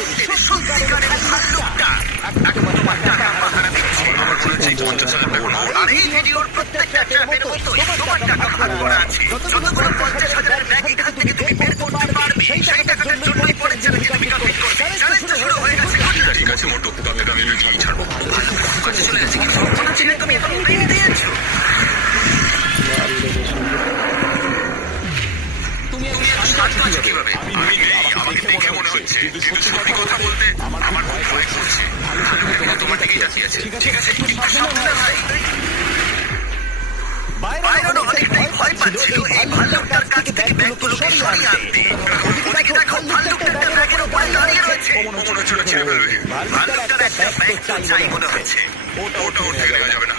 গর্তের সত্যিকারের ভাল্লুকটা এখন তোমার টাকার পাহারা দিচ্ছে। আমার মনে হচ্ছে এই 50,000 টাকা নোট আর এই ভিডিওর প্রত্যেকটা ট্র্যাপের মতোই তোমার টাকা ভাগ করা আছে। যতগুলো 50,000 ব্যাগ এখান থেকে তুমি বের করতে পারবে সেই টাকাটার জন্যই পরের চ্যালেঞ্জে তুমি কমপ্লিট করবে। চ্যালেঞ্জটা শুরু হয়ে গেছে। ঠিক আছে মোটো, তাহলে আমি নিজেই ছাড়বো। কাছে চলে গেছে কিন্তু মনে ছিল তুমি এখন ভেঙে দিয়েছো। তুমি স্টার্ট করছো কিভাবে? আমি নেই, আমাকে দেখে মনে হচ্ছে, কিন্তু সত্যি কথা বলতে আমার খুব ভয় করছে। ভালো তোমার দিকেই তাকিয়ে আছে। ঠিক আছে, একটু সাবধানে ভাই। বাইরনও অনেকটাই ভয় পাচ্ছিল এই ভাল্লুকটার কাছ থেকে ব্যাগগুলোকে সরিয়ে আনতে। ওদিকে দেখো, ভাল্লুকটা একটা ব্যাগের উপরে দাঁড়িয়ে রয়েছে। মনে হচ্ছে ওরা ছেড়ে ফেলবে। ভাল্লুকটার একটা ব্যাগ তো চাই মনে হচ্ছে। ওটা উঠে যাবে না।